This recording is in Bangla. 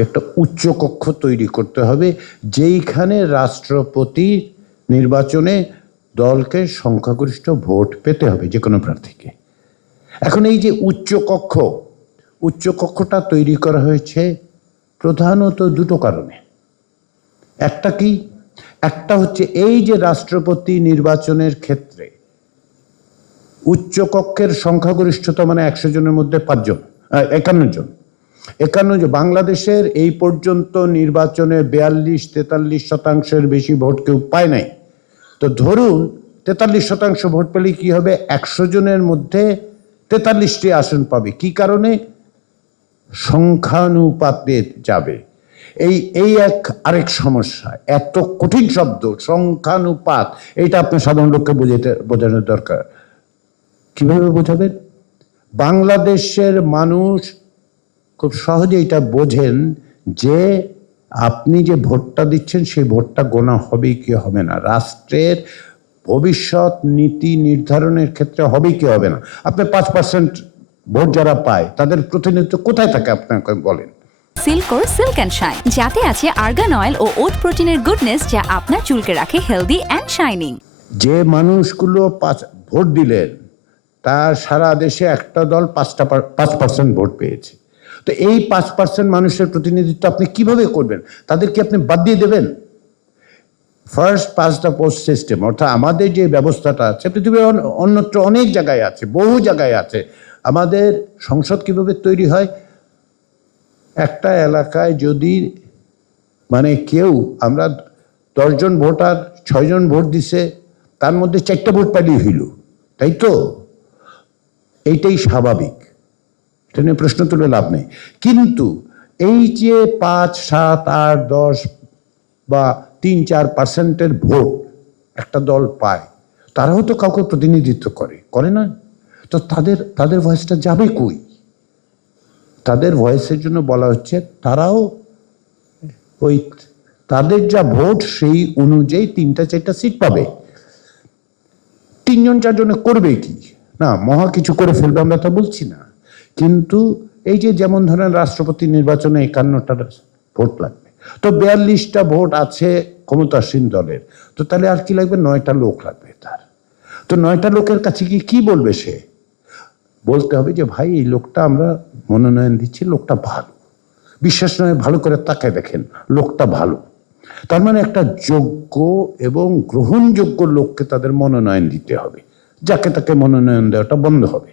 যে একটা উচ্চ কক্ষ তৈরি করতে হবে যেইখানে রাষ্ট্রপতি নির্বাচনে দলকে সংখ্যাগরিষ্ঠ ভোট পেতে হবে যে কোনো প্রার্থীকে। এখন এই যে উচ্চ কক্ষটা তৈরি করা হয়েছে প্রধানত দুটো কারণে। একটা হচ্ছে এই যে রাষ্ট্রপতি নির্বাচনের ক্ষেত্রে উচ্চ কক্ষের সংখ্যাগরিষ্ঠতা মানে 100 জনের মধ্যে 51 জন। বাংলাদেশের এই পর্যন্ত নির্বাচনে 42-43% বেশি ভোট কেউ পায় নাই। তো ধরুন 43% ভোট পেলে কি হবে? 100 জনের মধ্যে 43টি আসন পাবে। কি কারণে? সংখ্যানুপাতে যাবে। এই আরেক সমস্যা, এত কঠিন শব্দ সংখ্যানুপাত, এটা আপনার সাধারণ লোককে বোঝানোর দরকার। কিভাবে বোঝাবেন? বাংলাদেশের মানুষ খুব সহজে এটা বোঝেন যে আপনি যে ভোটটা দিচ্ছেন সেই ভোটটা গোনা হবে কি হবে না, রাষ্ট্রের ভবিষ্যৎ নীতি নির্ধারণের ক্ষেত্রে হবে কি হবে না। আপনি 5% ভোট যারা পায় তাদের প্রতিনিধিত্ব কোথায় থাকে আপনাকে বলেন? সিল্কোর সিল্ক অ্যান্ড শাইন, যাতে আছে আর্গান অয়েল ও ওট প্রোটিনের গুডনেস যা আপনার চুলকে রাখে হেলদি অ্যান্ড শাইনিং। যে মানুষগুলো ভোট দিলেন তার সারা দেশে একটা দল 5% ভোট পেয়েছে। তো এই 5% মানুষের প্রতিনিধিত্ব আপনি কিভাবে করবেন? তাদেরকে আপনি বাদ দিয়ে দেবেন? First past the post system, অর্থাৎ আমাদের যে ব্যবস্থাটা আছে পৃথিবীর অন্যত্র অনেক জায়গায় আছে, বহু জায়গায় আছে। আমাদের সংসদ কিভাবে তৈরি হয়? একটা এলাকায় যদি আমরা 10 জন ভোটার 6 জন ভোট দিছে, তার মধ্যে 4টা ভোট পাইলেই হইল, তাই তো? এইটাই স্বাভাবিক, এটা নিয়ে প্রশ্ন তুলে লাভ নেই। কিন্তু এই যে 5, 7, 8, 10 বা 3-4% ভোট একটা দল পায়, তারাও তো কাউকে প্রতিনিধিত্ব করে না। তো তাদের ভয়েসটা যাবে কই? তাদের ভয়েসের জন্য বলা হচ্ছে তারাও ওই তাদের যা ভোট সেই অনুযায়ী 3-4টা সিট পাবে। 3-4 জনে করবে কি না, মহা কিছু করে ফেলবে আমরা তা বলছি না, কিন্তু এই যে যেমন ধরেন রাষ্ট্রপতি নির্বাচনে 51টা ভোট লাগবে, তো 42টা ভোট আছে ক্ষমতাসীন দলের, তো তাহলে আর কি লাগবে? 9টা লোক লাগবে তার। তো 9টা লোকের কাছে কি বলবে সে? বলতে হবে যে ভাই এই লোকটা আমরা মনোনয়ন দিচ্ছি, লোকটা ভালো, বিশ্বাস নয় ভালো করে তাকায় দেখেন, লোকটা ভালো। তার মানে একটা যোগ্য এবং গ্রহণযোগ্য লোককে তাদের মনোনয়ন দিতে হবে, যাকে তাকে মনোনয়ন দেওয়াটা বন্ধ হবে।